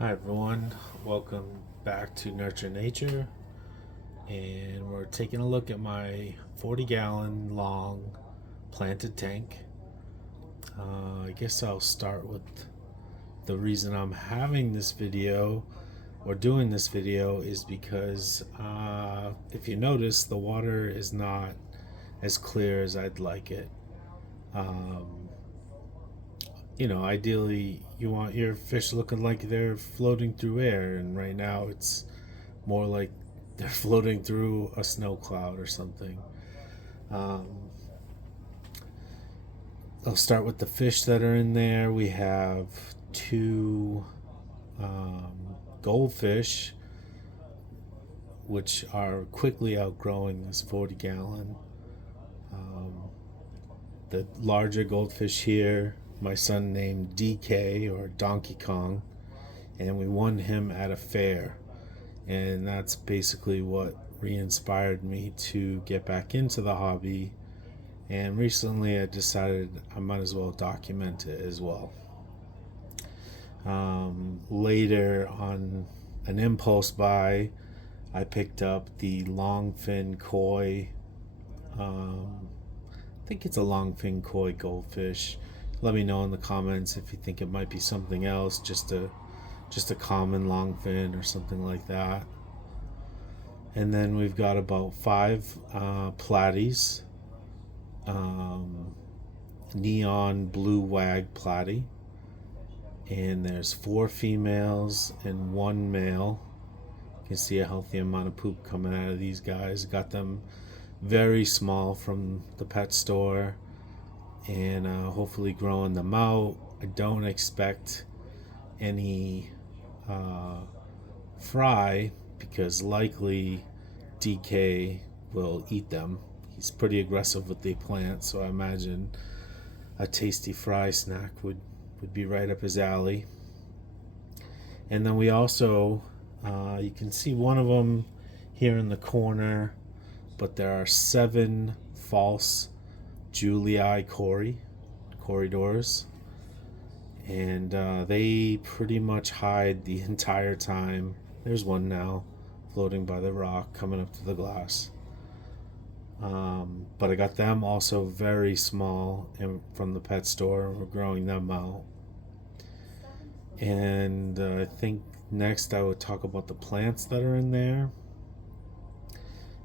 Hi everyone, welcome back to Nurture Nature, and we're taking a look at my 40-gallon long planted tank. I guess I'll start with the reason I'm having this video or doing this video is because if you notice, the water is not as clear as I'd like it. Um, Ideally, you want your fish looking like they're floating through air, and right now it's more like they're floating through a snow cloud or something. Um, I'll start with the fish that are in there. We have two goldfish, which are quickly outgrowing this 40-gallon. Um, the larger goldfish here, my son named DK or Donkey Kong, and we won him at a fair. And that's basically what re-inspired me to get back into the hobby. And recently I decided I might as well document it as well. Later, on an impulse buy, I picked up the longfin koi. I think it's a longfin koi goldfish. Let me know in the comments if you think it might be something else, just a common longfin or something like that. And then we've got about five platies, um, neon blue wag platy, and there's four females and one male. You can see a healthy amount of poop coming out of these guys. Got them very small from the pet store, and hopefully growing them out. I don't expect any fry because likely DK will eat them. He's pretty aggressive with the plant, so I imagine a tasty fry snack would be right up his alley. And then we also, you can see one of them here in the corner, but there are 7 false Julii corridors, and they pretty much hide the entire time. There's one now floating by the rock coming up to the glass. But I got them also very small and from the pet store. We're growing them out. And I think next I would talk about the plants that are in there.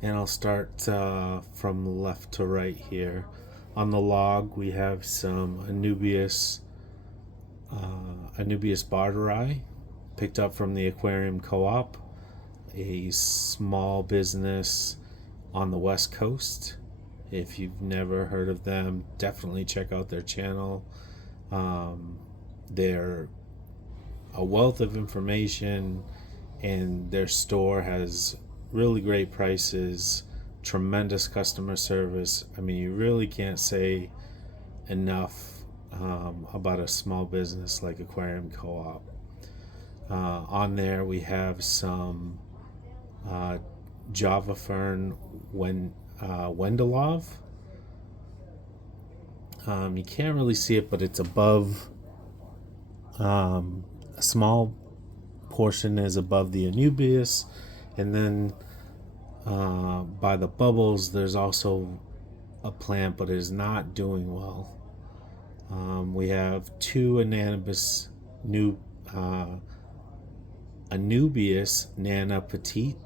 And I'll start from left to right here. On the log, we have some Anubias Barteri, picked up from the Aquarium Co-op, a small business on the West Coast. If you've never heard of them, definitely check out their channel. They're a wealth of information, and their store has really great prices, tremendous customer service. I mean, you really can't say enough about a small business like Aquarium Co-op. On there, we have some Java Fern Wendelov. You can't really see it, but it's above. A small portion is above the Anubias, and then by the bubbles, there's also a plant, but it is not doing well. We have two Anubias Nana Petite.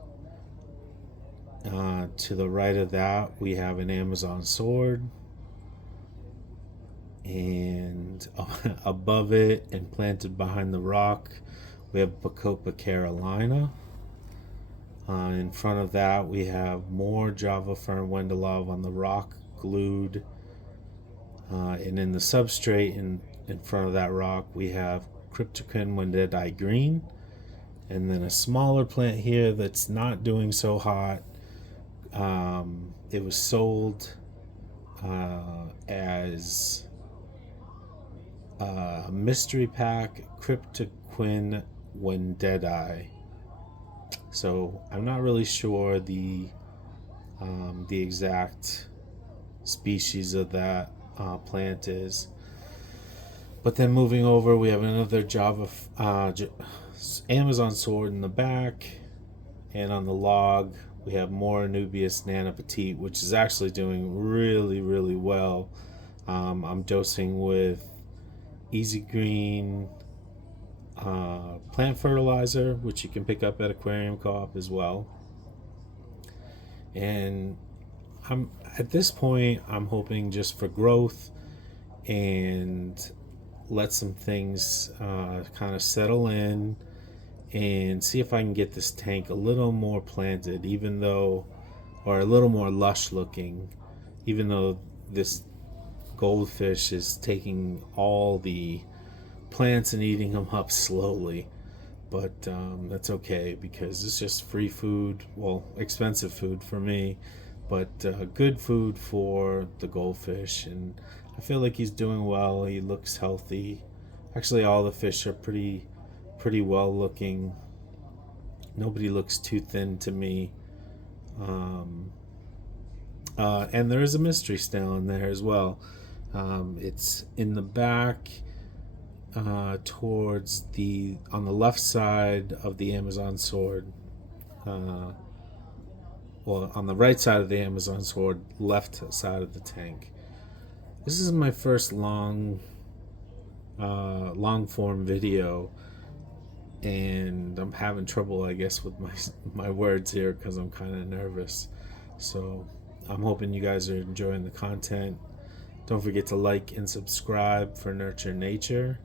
To the right of that, we have an Amazon sword, and above it and planted behind the rock, we have Bacopa Carolina. In front of that, we have more Java Fern Wendelov on the rock glued. And in the substrate in front of that rock, we have Cryptoquin Wendedii green. And then a smaller plant here that's not doing so hot. It was sold as a mystery pack, Cryptoquin Wendedii. So I'm not really sure the exact species of that plant is. But then moving over, we have another Java Amazon sword in the back, and on the log we have more Anubias Nana Petite, which is actually doing really, really well. I'm dosing with Easy Green plant fertilizer, which you can pick up at Aquarium Co-op as well. And I'm at this point, I'm hoping just for growth and let some things kind of settle in and see if I can get this tank a little more planted, even though, or a little more lush looking, even though this goldfish is taking all the plants and eating them up slowly. But that's okay, because it's just free food, well, expensive food for me, but good food for the goldfish. And I feel like he's doing well. He looks healthy. Actually, all the fish are pretty well looking. Nobody looks too thin to me. And there is a mystery snail in there as well. It's in the back, towards on the left side of the Amazon sword. Well, on the right side of the Amazon sword, left side of the tank. This is my first long form video, and I'm having trouble, I guess, with my words here because I'm kind of nervous. So I'm hoping you guys are enjoying the content. Don't forget to like and subscribe for Nurture Nature.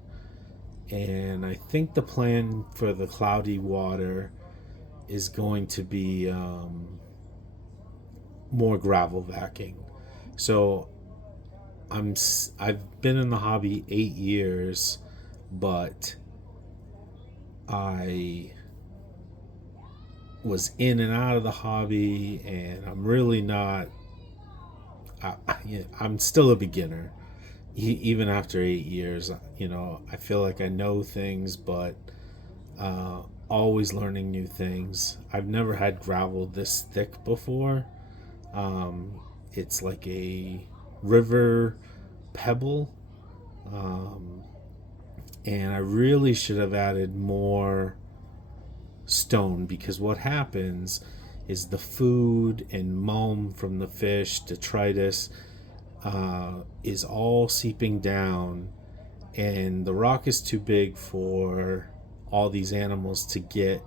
And I think the plan for the cloudy water is going to be more gravel vacking. So I've been in the hobby 8 years, but I was in and out of the hobby, and I'm really not. I'm still a beginner, even after 8 years. I feel like I know things, but always learning new things. I've never had gravel this thick before. It's like a river pebble, and I really should have added more stone, because what happens is the food and mulm from the fish, detritus, is all seeping down, and the rock is too big for all these animals to get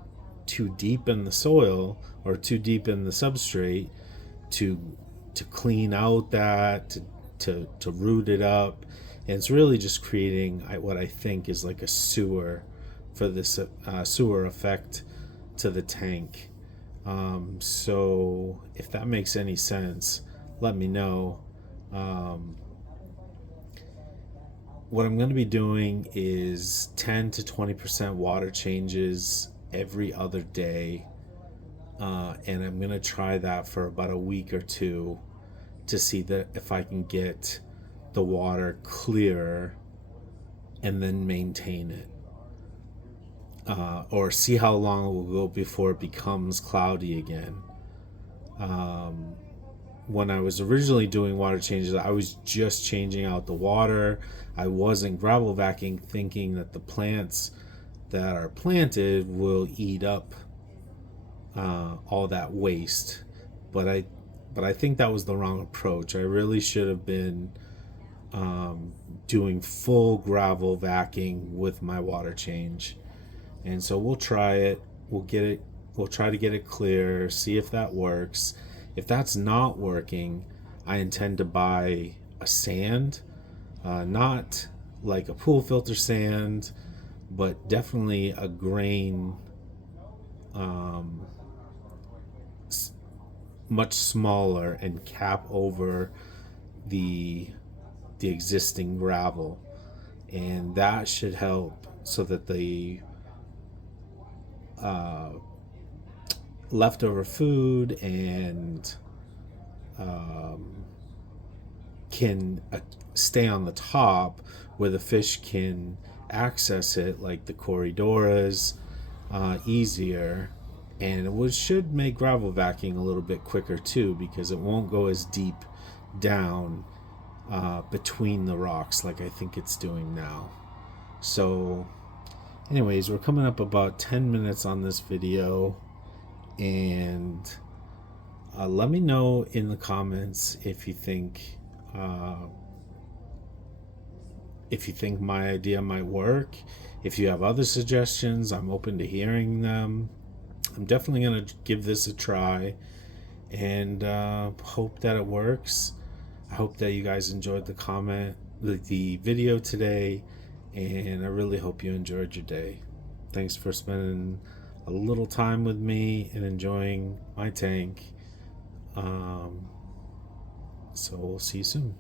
too deep in the soil or too deep in the substrate to clean out that, to root it up. And it's really just creating what I think is like a sewer for this sewer effect to the tank. So if that makes any sense, let me know. What I'm going to be doing is 10 to 20% water changes every other day, and I'm going to try that for about a week or two to see that if I can get the water clearer and then maintain it, or see how long it will go before it becomes cloudy again. When I was originally doing water changes, I was just changing out the water. I wasn't gravel vacuuming, thinking that the plants that are planted will eat up all that waste. But I think that was the wrong approach. I really should have been doing full gravel vacuuming with my water change. And so we'll try it. We'll try to get it clear, see if that works. If that's not working, I intend to buy a sand, not like a pool filter sand, but definitely a grain, much smaller, and cap over the existing gravel, and that should help so that the leftover food and can stay on the top where the fish can access it, like the Corydoras, easier. And it should make gravel vacuuming a little bit quicker too, because it won't go as deep down between the rocks like I think it's doing now. So anyways, we're coming up about 10 minutes on this video, and let me know in the comments if you think my idea might work. If you have other suggestions, I'm open to hearing them. I'm definitely going to give this a try, and hope that it works. I hope that you guys enjoyed the video today, and I really hope you enjoyed your day. Thanks for spending a little time with me and enjoying my tank. So we'll see you soon.